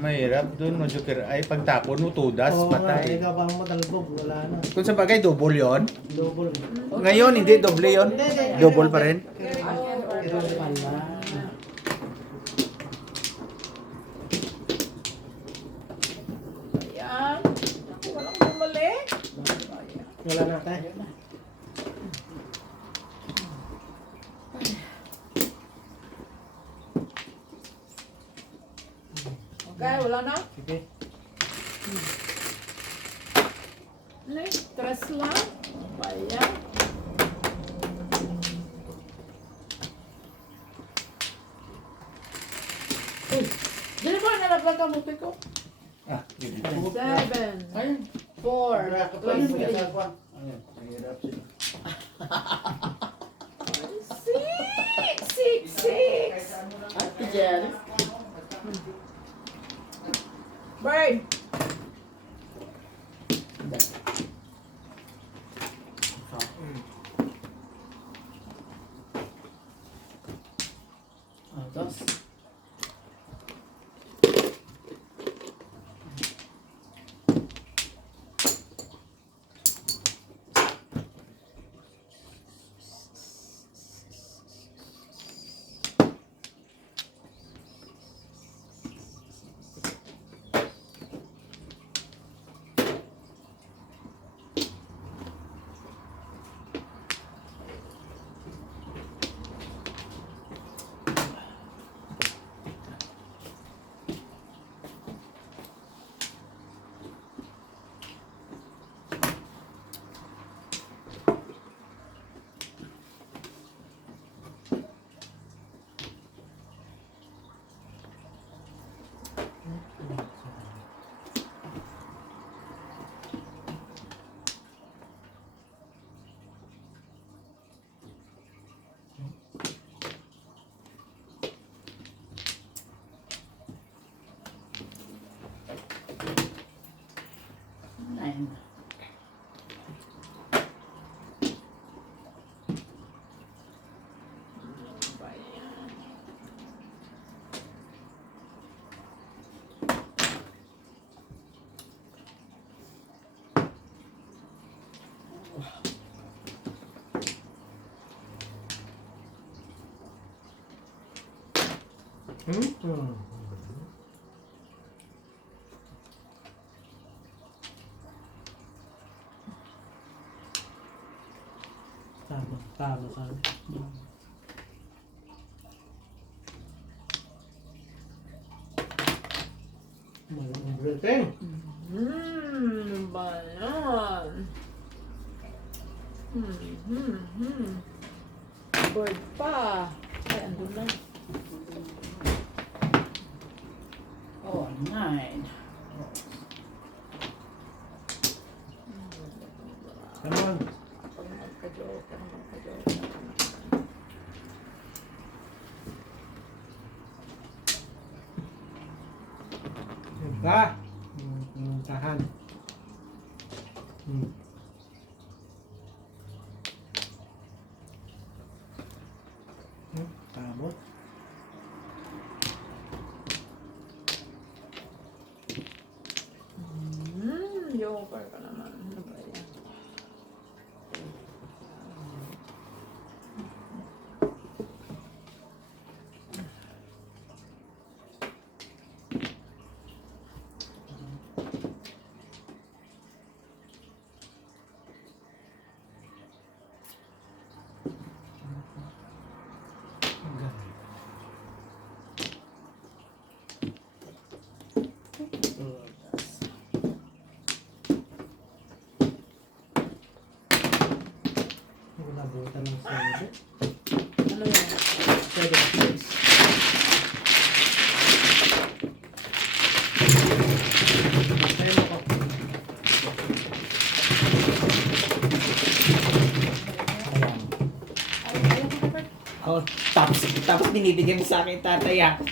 mahirap doon, no, Joker. Ay, pagtapon mo, tudas, Oo nga, patay. ikaw bang matalbog, wala na. Kung sa bagay, double yon. Double. Ngayon, hindi doble yon. Double pa rin. Pero pala. Ayan. Ako, walang bumalik. Wala na tayo. Okay, wala na. Sige. Ay, stress lang. Ayan. Uy, dili ba nalaglag ang muti ko? Ah, yun. 7, Ayun. 4, Wala ka pa yung ginagawa. Ayun, mahirap sila. 6. Ate Jen. Bird. Dos. Nine. Tama, tama, tama. Malamang breathing. Ba yan? Bird pa. Ay, andun lang. Oh, nine. Come on. Magka-joke. Ba? Tahan. Tama. Joker ka naman. Ano ba yan? Nabutan ng sabi. Ano yan? 7, 6. Tayo mo ko. Oh, tapos binibigyan mo sa akin tatay ako.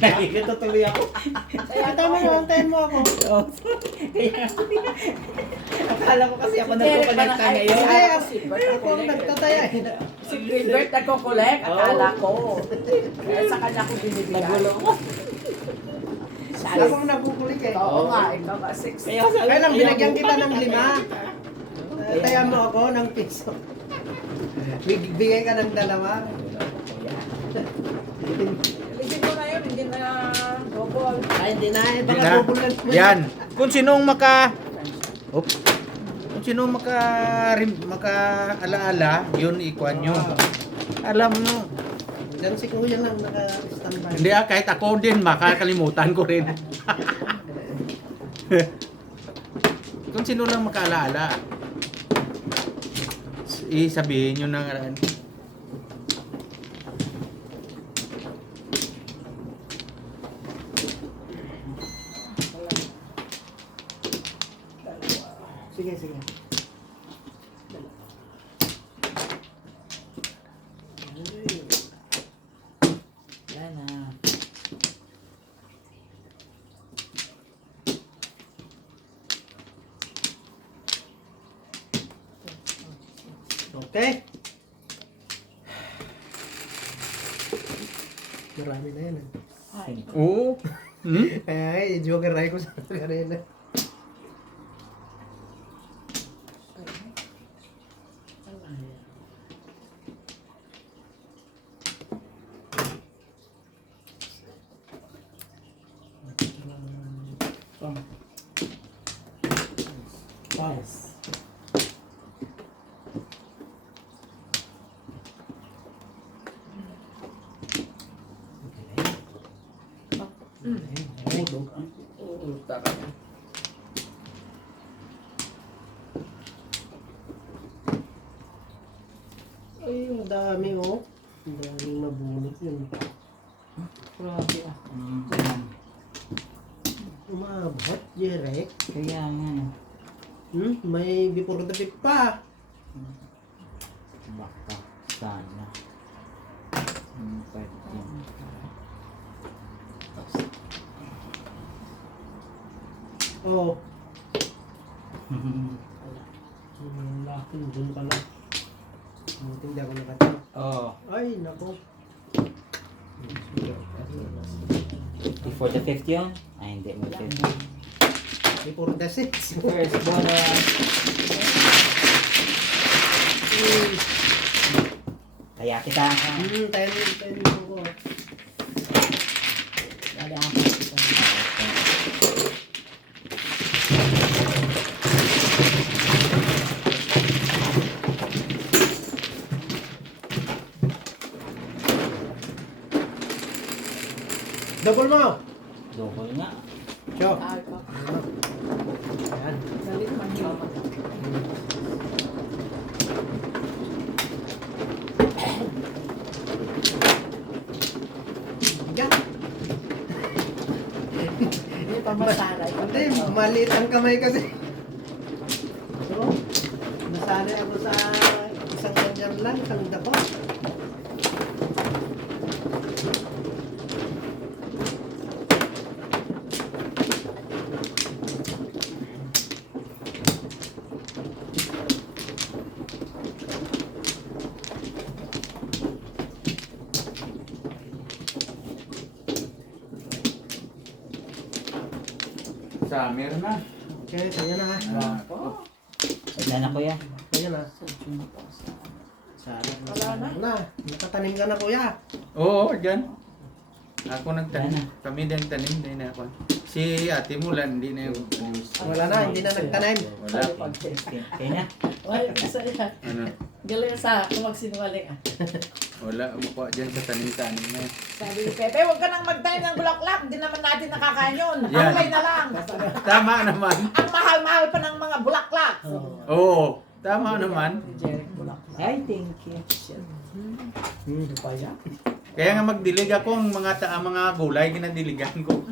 Nalilito tuloy ako. Kaya tama mo, antayin mo ako. Oh, kaya, akala ko kasi ako nagkukonekta ngayon. Ay, ako ang nagtataya. Si Gilbert nagkukulek, akala ko. Kaya sa kanya ko binibigyan. Nagulo ko. Sa Ako ang nakukulik eh. Oo nga, ikaw ka 6. Kaya sabi Kaya lang ko, binagyan kita paano ng ka 5. nakakita? Taya mo ako ng piso. Bigay ka ng 2. Ligin mo na yun, hindi na double. Ay, hindi na. Eh, Hindi baka na. bubulan mo. Yan. Kung sinong kung sinong maka alaala, yun ikuan nyo. Alam nyo. Diyan si Kuya lang naka-standby. Hindi kahit ako din, makakalimutan ko rin. Kung sino lang makaalaala, sabihin nyo na nga. Sige, sige. Wala na. Okay. Marami na yan. Ay, Oo. Hmm? Kaya nga, i-joker ray ko sa karena. Yes. uulta ka na. Ay, ang dami oh. Ang daming nabunot yun. Grabe ah. Umabot, Jerek. Kaya nga. May before the fifth pa. Baka sana. Pwede. Oh. Laki, dun pala. Buti hindi ako nakatap. Oh, Ay, nako. before the 5th yun? Ay, hindi mo 5th. Before the sixth. First bonus. Kaya kita. 10 ko. Dali ako. Double mo. Double nga. Cho. Ay, ka. Ayan. Dali naman yun. Yan. Hindi pa masanay ka. Hindi, maliit ang kamay kasi. So, nasanay ako sa isang ganyan lang, isang dako. Summer na. Okay, kaya na ha. Wala na kuya. Kaya na. Sana Wala na. na. Nakatanim ka na kuya. Oo, dyan. Ako nagtanim. Wala na. Kami din tanim, hindi na ako. Si ate mo lang, hindi na yung tanim. Wala na, hindi na nagtanim. Wala. Kaya na. Wala, masaya. Ano? Galing sa kung magsinungaling ah. Wala, umukuha dyan sa tanim-tanim na. Sabi ni Pepe, huwag ka nang magtanim ng bulaklak. Hindi naman natin nakakain yun. Yan. Hangay na lang. Tama naman. Ang mahal-mahal pa ng mga bulaklak. Oo, tama naman. Jerry, bulaklak. Ay, thank you. Pa yan? Kaya nga magdilig ako ang mga gulay, ginadiligan ko.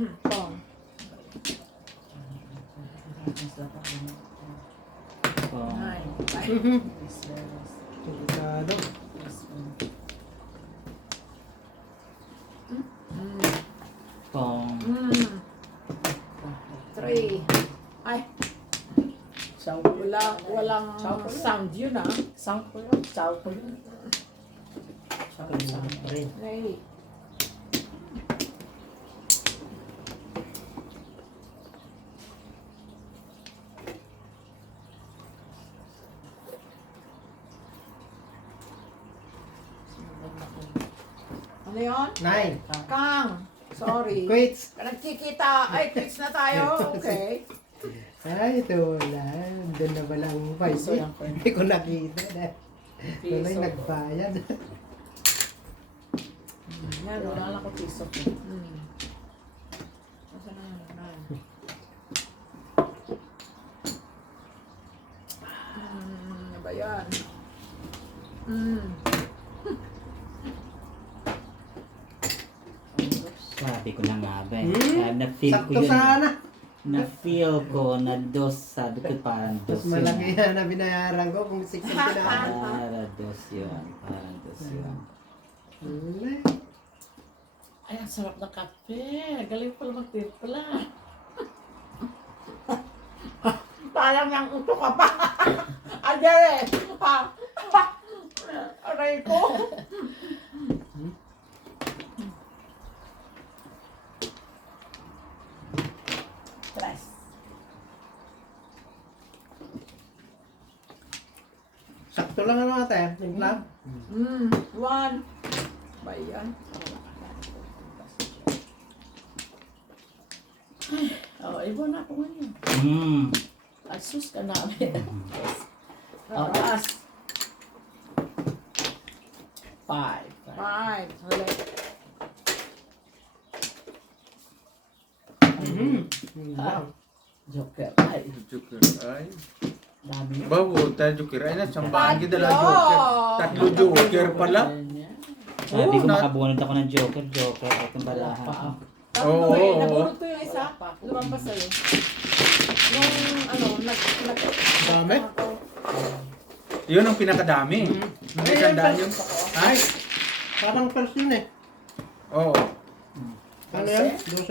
Pong. Oh. Ay. Delikado. Walang sound yun ah. Sound ko yun. Sound ko yun. Sound pa rin. Hey. Ano yun? 9. Kang. Sorry. Quits. Nagkikita. Ay, quits na tayo. Okay. Ay, ito wala. Doon na wala ang Piso 5. lang po. Hindi ko nakita. Doon ay Piso. nagbayad. Yan, Wala lang ko piso ko. Nasaan na yun? Ano ba yan? Sabi ko na nga ba eh. Hmm? Na-feel ko Sakto yun. sana. Na-feel ko na dos. Sabi ko parang Mas dos yun. malaki yan na binayaran ko kung 6 ang tinahan. Para dos yun. Parang dos yun. Wala. Ay, ang sarap ng kape. Galing pala magtimpla. Parang nang uto ka pa. Adere! Aray ko. Tres. Sakto lang ano ate. Yung club. One. Ba yan? Oh, ibo na ako ngayon. Asus ka namin. Taas. 5. Five. Huli. Wow. Joker. Ay, Joker ay. dami yun. Bawo, tayo Joker ay nasambahan kita lang Joker. Tatlo Joker pala. Sabi ko na- makabunod ako ng Joker. Joker. Itong balahan. Tatlo Oo, eh. oo. Nabulot ko yung isa. Lumampas sa'yo. Yung ano, Dami. Yun ang pinakadami. Hindi sandaan yun. Ay, Parang first yun eh. oo. Ano yan? 12?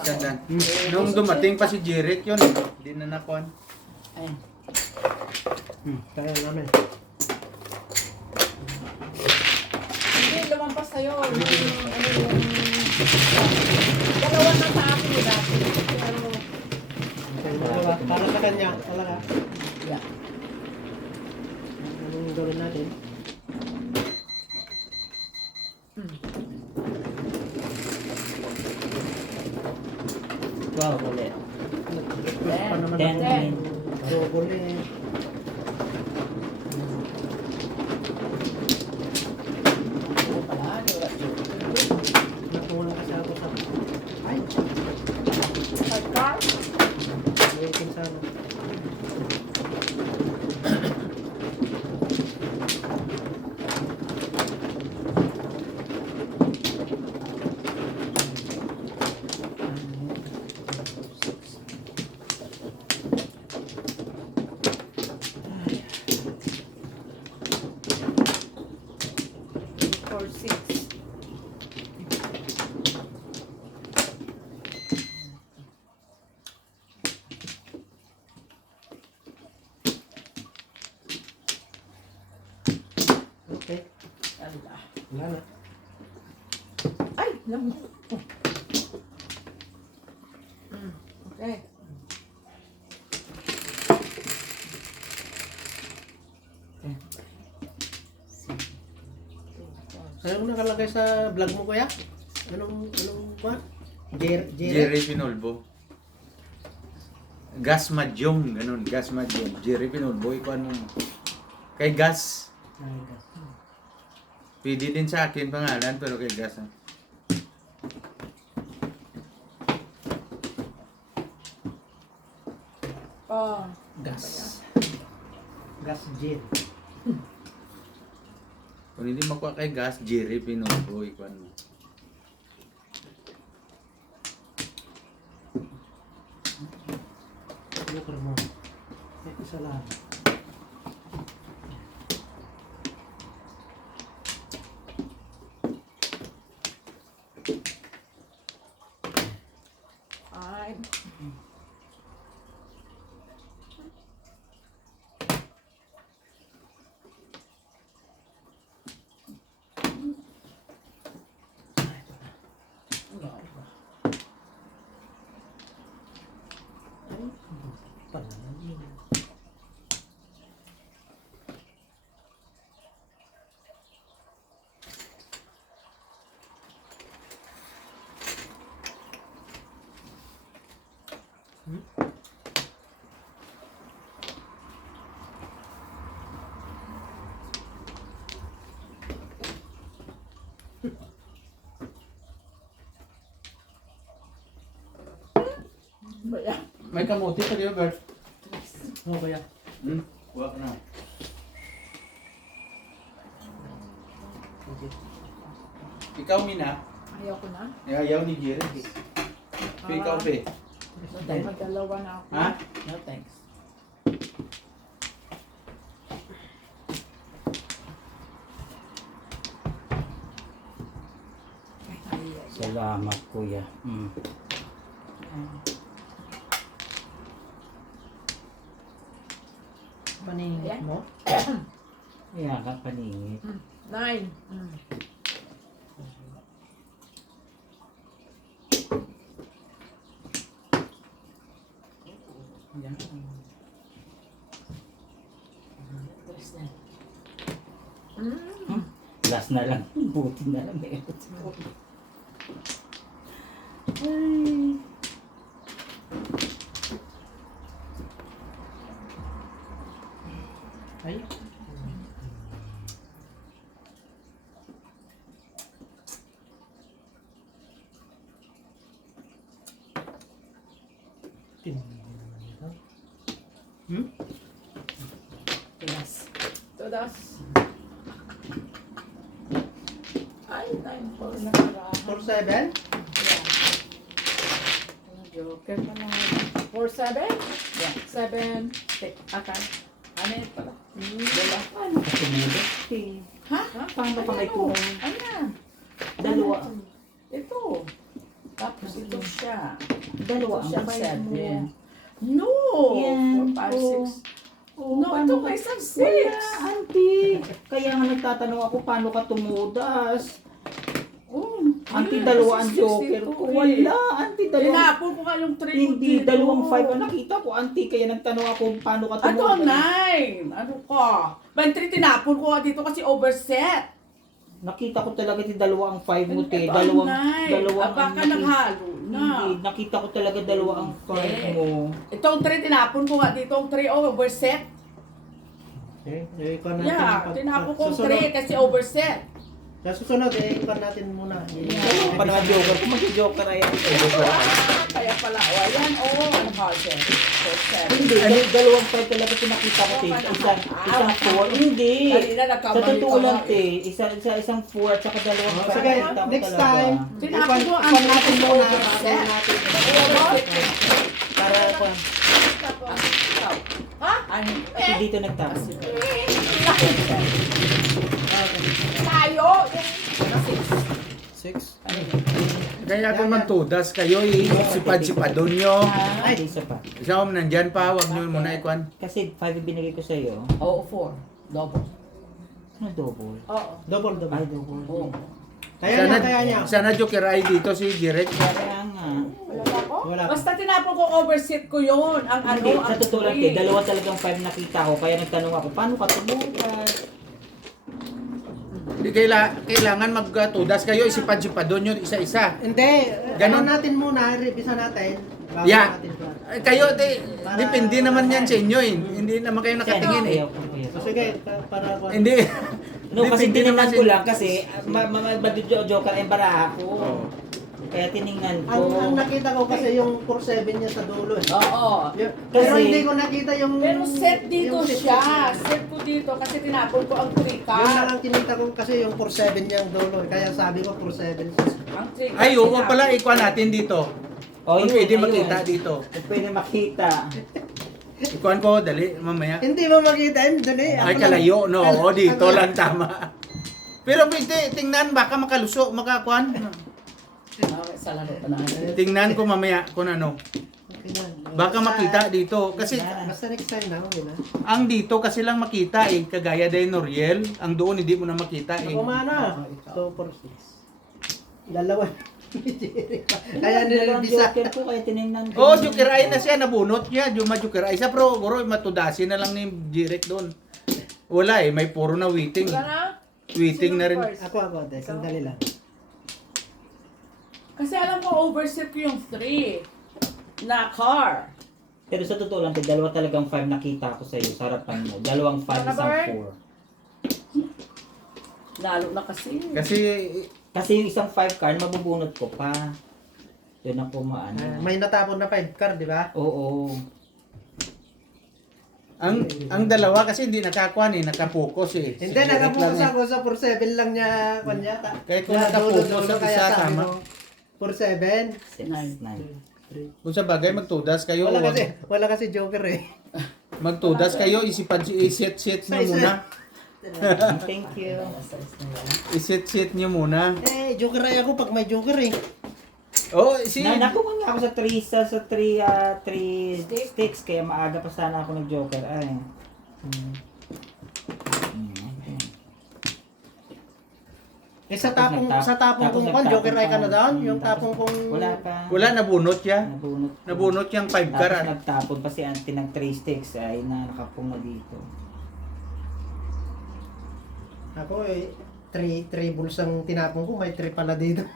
Sandaan. Nung dumating pa si Jeric yun, hindi na nakuhan. Ay, Kaya namin. Hindi, lumampas sa'yo. Yung, ano yung... Dalawa na sa akin yung dati. Pero, Dalawa. Para sa kanya. Talaga. yeah. Anong gawin natin? Wow, ulit. Nag-request pa naman 10 ako. min. Double eh. Ano pala? Wala Joker. Nakuha kasi ako sa... Ay! five cards. Waiting sana. Four, six. Okay. Ala. Wala na. Ay, namu. Okay. Anong nakalagay sa vlog mo kuya? Anong ba? Jerry? Jerry Pinolbo. Gas Madyong, ganun, Gas Madyong. Jerry Pinolbo, ikuan mo. Kay Gas. Pwede din sa akin pangalan, pero kay Gas. Oh. Gas. Gas Jerry. Kung hindi makuha kay Gas, Jerry Pinolbo, ikuan mo. Joker mo. Isa lang. Five. May kamuti pa dito, Bert. Oo kaya. Kuha ka na. Ikaw, Mina. Ayaw ko na. Ayaw ni Jerry. Ikaw, Pe. Magdalawa na ako. Ha? No thanks. Salamat, kuya. Paningit mo? Kaya ka paningit. 9. Yan. Tres na. Last na lang. Buti na lang. Meron. Ay. Tinas. Todas. Ay, 9-4 na karahan. 4-7? Joker pa na. 4-7? Yeah. 7. Okay. Ano yun pala? Wala. Paano? Tumulog. Ha? Paano ka may Ano? kung Ayan. dalawa? Ito. Tapos ito siya. Dalawa Ito ang siya, five mo. 7. No! Yan 4, 5, po. 6. Oo, No, paano ito ka- may isang 6. Wala, auntie. Kaya nga nagtatanong ako paano ka tumudas. Oh, Auntie, yun, dalawa ang 62 joker ko. eh. Wala, auntie, dalawang... Tinapon ko nga yung 3 Hindi, dalawang 5 ang nakita ko, auntie. Kaya nagtanong ako paano ka Ano, tumudas. 9? Ano ka? Bang 3 tinapon ko nga dito kasi overset. Nakita ko talaga yung dalawa ang 5 mo, te. Ito ang Dalawang, 9. dalawang Baka nakita- naghalo na. Hindi, nakita ko talaga dalawa ang 5 mo. Itong 3 tinapon ko nga dito, ang 3 overset. Okay, ikaw natin. Yeah, tinapon ko ang Susunod. 3 kasi overset. Sa susunod, ikaw natin muna. Dalawa pa naman joker. Kung mag-joker na yan. Kaya pala, o ayan, ano ka, Jen? Hindi, dalawang 5 talaga pinakita ko, te. Isang 4. Hindi. Kanina Sa nagkamali totoo ka lang, nga, te. Isang 4 at saka dalawang Oh, 5. sige, next time. Tinapon ko ang Ikon natin muna. overset. Bago natin. Para pa. Ha? Ano? Kasi dito nagtapos. Tayo! Six. Kaya kung magtudas kayo, sipad-sipadon nyo. Ay, isa pa. Isa mo nandyan pa, huwag nyo muna ikuan. Kasi 5 binigay ko sa'yo. Oo, 4. Double. Ano double? Oo. Double, Ay, double. double. Oo. Kaya niya. Sana joker ay dito si Direk. Kaya nga. Wala na ako? Wala. Basta tinapon ko overset ko yun. Ang ano, Hindi, ang sa totoo lang, te. three. Dalawa talagang 5 nakita ko. Kaya nagtanong ako, paano ka tumukas? Hindi kailangan magtudas kayo, sipad-sipadon nyo isa-isa. Hindi. Ganon. Ganon natin muna. Revisa natin. Bago Yeah. natin plan. Kayo, depende naman yan sa inyo eh. Hindi naman kayo nakatingin eh. So, sige, para... Hindi. No, kasi Depende naman tinignan ko sa- lang kasi joker ay baraha ko. Oo. Kaya tiningnan Ang ko. nakita ko kasi yung 4-7 niya sa dulo eh. Oo. Pero Kasi- hindi ko nakita yung... Pero set dito yung set. siya. Set ko dito kasi tinapon ko ang 3 Yun lang card. ang kinita ko kasi yung 4-7 niya ang dulo eh. Kaya sabi ko 4-7. Ang 3 Ay, oo pala, ikuan natin dito. Kung yun, pwede ayun. makita dito. Kung pwede makita. Ikuan ko, dali, mamaya. Hindi mo makita yun, dali. Ay, kalayo, no. O, dito lang tama. Pero pwede, tingnan, baka makaluso, makakuan. Okay, sa laro pa na. Tingnan ko mamaya kung ano. Baka makita dito. Kasi Basta next time na, okay na. ang dito kasi lang makita eh. Kagaya din Noriel. Ang doon hindi mo na makita eh. Ako mana. 2-4-6. Dalawa. Kaya Dalawang nilibisa. joker ko, kaya tiningnan ko. Oh, Joker Eye na siya, nabunot niya. Juma Joker Eye. Sa pro, guro, matudasin na lang ni Jirek doon. Wala eh, may puro na waiting. Wala na? Waiting na rin. Ako, de, sandali lang. Kasi alam ko overset ko yung 3 na car. Pero sa totoo lang, te, dalawa talagang 5 nakita ko sa'yo sa harapan mo. Dalawang 5, Ano ba, isang Bert? 4. Lalo na kasi. Kasi, Kasi yung isang 5 card, mabubunot ko pa. Yun ang pumaan. May natapon na 5 card, di ba? Oo. Ang dalawa kasi hindi nakakuha eh, nakapokus eh. Si Hindi, Jeric lang nakapokus eh. ako sa 4-7 lang niya, kanya. Kahit kung nakapokus sa isa sama. 4-7. 6, 9. Kung sa bagay, magtudas kayo. Wala kasi joker eh. Magtudas kayo, iset-set nyo Size muna. Thank you. Iset-set nyo muna. Eh, joker ay ako pag may joker eh. Oh, si... Nakuha nga ako sa 3 sticks kaya maaga pa sana ako nag-joker. Ay. Eh sa tapong Tapos kung nagtapon joker ay ka na doon, pa. yung tapong kung Wala pa. Wala, nabunot siya. Nabunot. Nabunot yung 5 Tapos karat. nagtapon pa si auntie ng 3 sticks ay nakapong na dito. ako eh 3 balls ang tinapong ko, may 3 pala dito.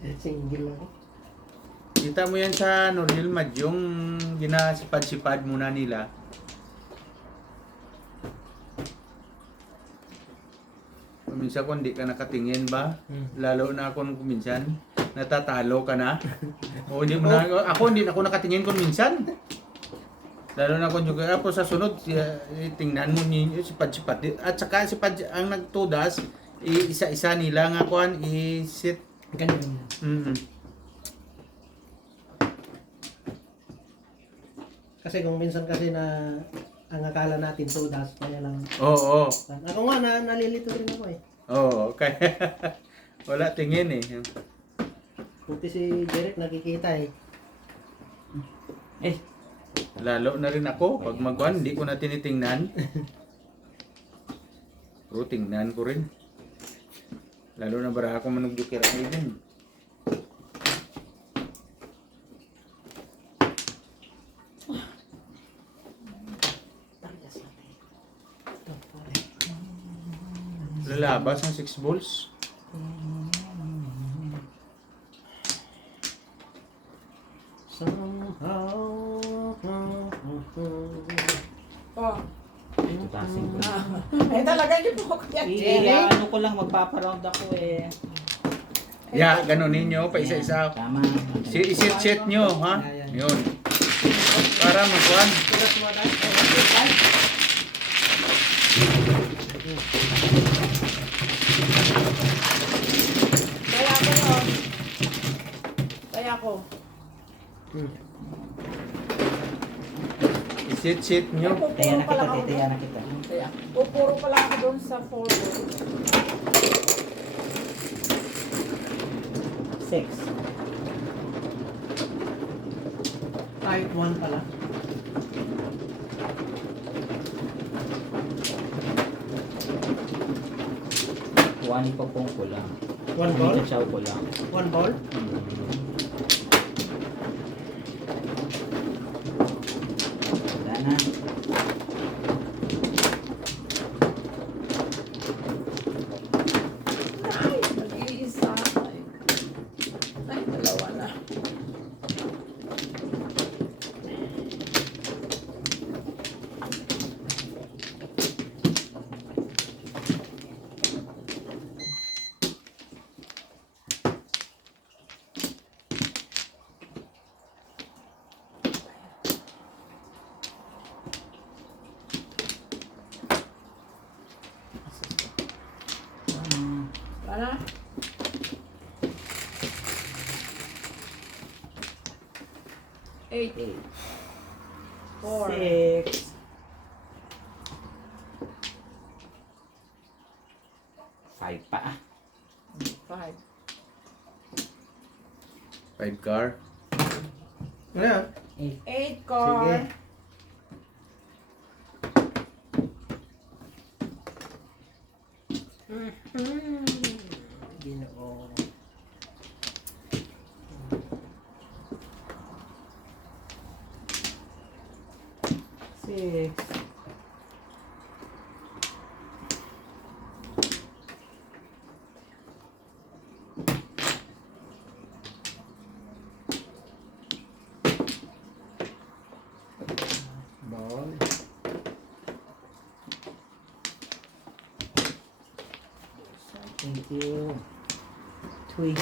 Single ako. Kita mo yan sa Noril Mad, yung ginasipad-sipad muna nila. Minsan kung di ka nakatingin ba, lalo na ako nung minsan, natatalo ka na. O, hindi mo na, ako hindi na ako nakatingin kung minsan. Lalo na kung juga po sa sunod, tingnan mo ninyo sipad-sipad. At saka sipad ang nagtudas, isa-isa nila nga kuan i-sit. Ganyan. Kasi kung minsan kasi na ang akala natin tudas, kaya lang. Oo. Ako nga, nalilito rin ako eh. Oo, kaya wala tingin eh. Buti si Jeric nakikita eh. Eh, Lalo na rin ako, pag magkuhan, hindi ko na tinitingnan. Pero tingnan ko rin. Lalo na bara ako manugdukir ay din. Lalabas ang 6 balls. Somehow. Oh. tutasin ko. Eh talaga yun po ako yan. Ano ko lang, magpaparound ako eh. Yeah, ganun ninyo, pa isa-isa. Tama. Isit-set nyo, ha? Yun. Para magkuhan. Tulas mo na. Kaya ako yun. Kaya ako. Isit-set nyo. Taya na kita, titaya na kita. Kaya, pupuro pala ako doon sa forward. 6. Kahit 1 pala. One ipapong ko lang. 1 ball? Chow ko lang. 1 ball? Wala na. Ay, mag-iisa. Ay, dalawa na. Wala. Eight. 4. 6. 5 pa. 5. 5 car. Ano yan? 8 core. Sige. Ginoo. Six. Ball. Thank you. Tweet.